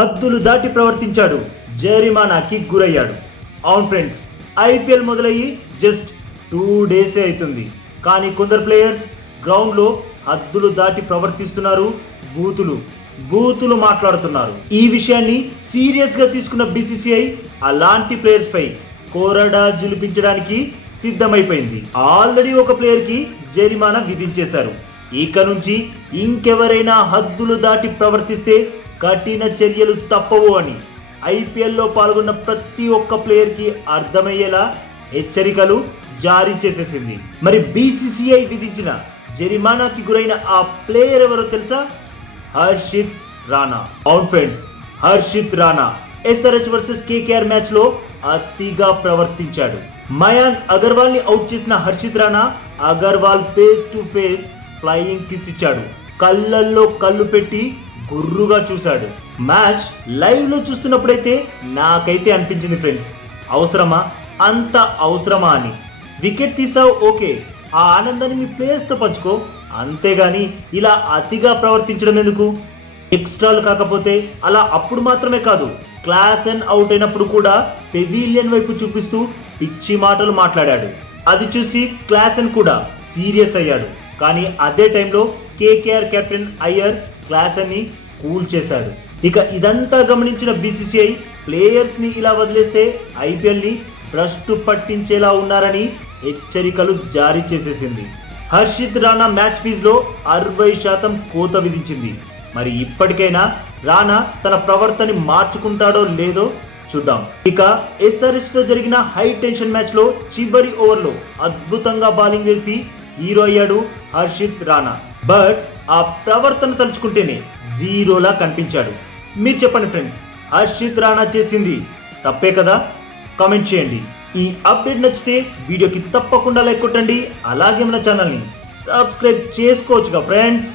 హద్దులు దాటి ప్రవర్తించాడు. జరిమానాకి గురయ్యాడు. అవును ఫ్రెండ్స్ ఐపీఎల్ మొదలయ్యి జస్ట్ టూ డేసే అవుతుంది. కానీ కొందరు ప్లేయర్స్ గ్రౌండ్లో హద్దులు దాటి ప్రవర్తిస్తున్నారు. బూతులు బూతులు మాట్లాడుతున్నారు. ఈ విషయాన్ని సీరియస్గా తీసుకున్న బీసీసీఐ అలాంటి ప్లేయర్స్పై కోరడా జులిపించడానికి సిద్ధమైపోయింది. ఆల్రెడీ ఒక ప్లేయర్కి జరిమానా విధించేశారు. ఇక నుంచి ఇంకెవరైనా హద్దులు దాటి ప్రవర్తిస్తే కఠిన చర్యలు తప్పవు అని ఐపీఎల్లో పాల్గొన్న ప్రతి ఒక్క ప్లేయర్కి అర్థమయ్యేలా హెచ్చరికలు జారీ చేసేసింది. మరి బీసీసీఐ విధించిన జరిమానాకి గురైన ఆ ప్లేయర్ ఎవరో తెలుసా? హర్షిత్ రాణా. అవును friends Harshit Rana. SRH versus KKR మ్యాచ్లో అతిగా ప్రవర్తించాడు. మయాంక్ అగర్వాల్ని అవుట్ చేసిన Harshit Rana Agarwal face to face flying kiss ఇచ్చాడు. కళ్ళల్లో కళ్ళు పెట్టి గుర్రుగా చూశాడు. మ్యాచ్ లైవ్లో చూస్తున్నప్పుడైతే నాకైతే అనిపించింది ఫ్రెండ్స్. అవసరమా? అంత అవసరమా అని. వికెట్ తీసావు ఓకే. ఆ ఆనందాన్ని మీ ప్లేయర్స్తో పంచుకో. అంతేగాని ఇలా అతిగా ప్రవర్తించడం ఎందుకు? ఎక్స్ట్రాలు కాకపోతే అలా అప్పుడు మాత్రమే కాదు. క్లాస్ అండ్ అవుట్ అయినప్పుడు కూడా పెవిలియన్ వైపు చూపిస్తూ పిచ్చి మాటలు మాట్లాడాడు. అది చూసి క్లాస్ అండ్ కూడా సీరియస్ అయ్యాడు. కానీ అదే టైంలో KKR captain Iyer class cool చేశాడు. ఇక ఇదంతా గమనించిన బీసీసీఐ ప్లేయర్స్ని ఇలా వదిలేస్తే ఐపీఎల్ని భ్రష్టు పట్టించేలా ఉన్నారని హెచ్చరికలు జారీ చేసేసింది. హర్షిత్ రాణా మ్యాచ్ ఫీజులో అరవై శాతం కోత విధించింది. మరి ఇప్పటికైనా రాణా తన ప్రవర్తన మార్చుకుంటాడో లేదో చూద్దాం. ఇక ఎస్ఆర్ఎస్తో జరిగిన హై టెన్షన్ మ్యాచ్లో చివరి ఓవర్లో అద్భుతంగా బౌలింగ్ వేసి హీరో అయ్యాడు హర్షిత్ రాణా. బట్ ఆ ప్రవర్తన తలుచుకుంటేనే జీరోలా కనిపించాడు. మీరు చెప్పండి ఫ్రెండ్స్ హర్షిత్ రాణా చేసింది తప్పే కదా? కామెంట్ చేయండి. ఈ అప్డేట్ నచ్చితే వీడియోకి తప్పకుండా లైక్ కొట్టండి అలాగే మన ఛానల్ని సబ్స్క్రైబ్ చేసుకోవచ్చుగా ఫ్రెండ్స్.